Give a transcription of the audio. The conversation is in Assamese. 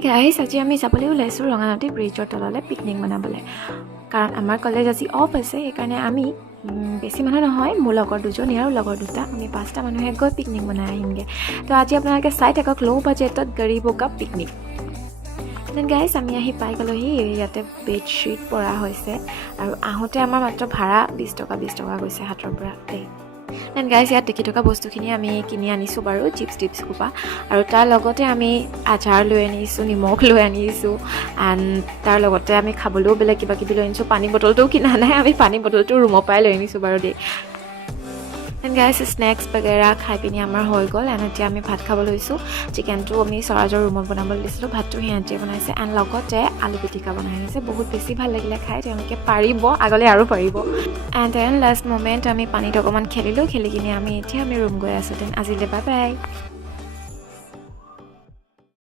গাইজ আজি আমি যাবলৈ ওলাইছোঁ ৰঙানদী ব্ৰিজৰ তললৈ পিকনিক মনাবলৈ কাৰণ আমাৰ কলেজ আজি অফ আছে সেইকাৰণে আমি বেছি মানুহ নহয় মোৰ লগৰ দুজনী আৰু লগৰ দুটা আমি 5টা মানুহে গৈ পিকনিক মনাই আহিমগৈ তো আজি আপোনালোকে চাই থাকক ল' বাজেটত গৰীবো কা পিকনিক দেন গাইজ আমি আহি পাই গ'লোহি ইয়াতে বেডশ্বীট পৰা হৈছে আৰু আহোঁতে আমাৰ মাত্ৰ ভাড়া 20 টকা গৈছে হাতৰ পৰা দেই দেন গাইজ ইয়াত দেখি থকা বস্তুখিনি আমি কিনি আনিছোঁ বাৰু চিপছ টিপছ কোপা আৰু তাৰ লগতে আমি আচাৰ লৈ আনিছোঁ নিমখ লৈ আনিছোঁ এণ্ড তাৰ লগতে আমি খাবলৈও বেলেগ কিবা কিবি লৈ আনিছোঁ পানী বটলটোও কিনা নাই আমি পানী বটলটো ৰুমৰ পৰাই লৈ আনিছোঁ বাৰু দেই এণ্ড গাইজ স্নেক্স বাগেৰা খাই পিনি আমাৰ হৈ গ'ল এণ্ড এতিয়া আমি ভাত খাব লৈছোঁ চিকেনটো আমি স্বৰাজৰ ৰুমত বনাবলৈ দিছিলোঁ ভাতটো সিহঁতে বনাইছে এণ্ড লগতে আলু পিটিকা বনাই আনিছে বহুত বেছি ভাল লাগিলে খাই তেওঁলোকে পাৰিব আগলৈ আৰু পাৰিব এণ্ড দেন লাষ্ট মমেণ্ট আমি পানীত অকণমান খেলিলোঁ খেলি কিনি আমি এতিয়া ৰুম গৈ আছোঁ দেন আজিলৈ বাই বাই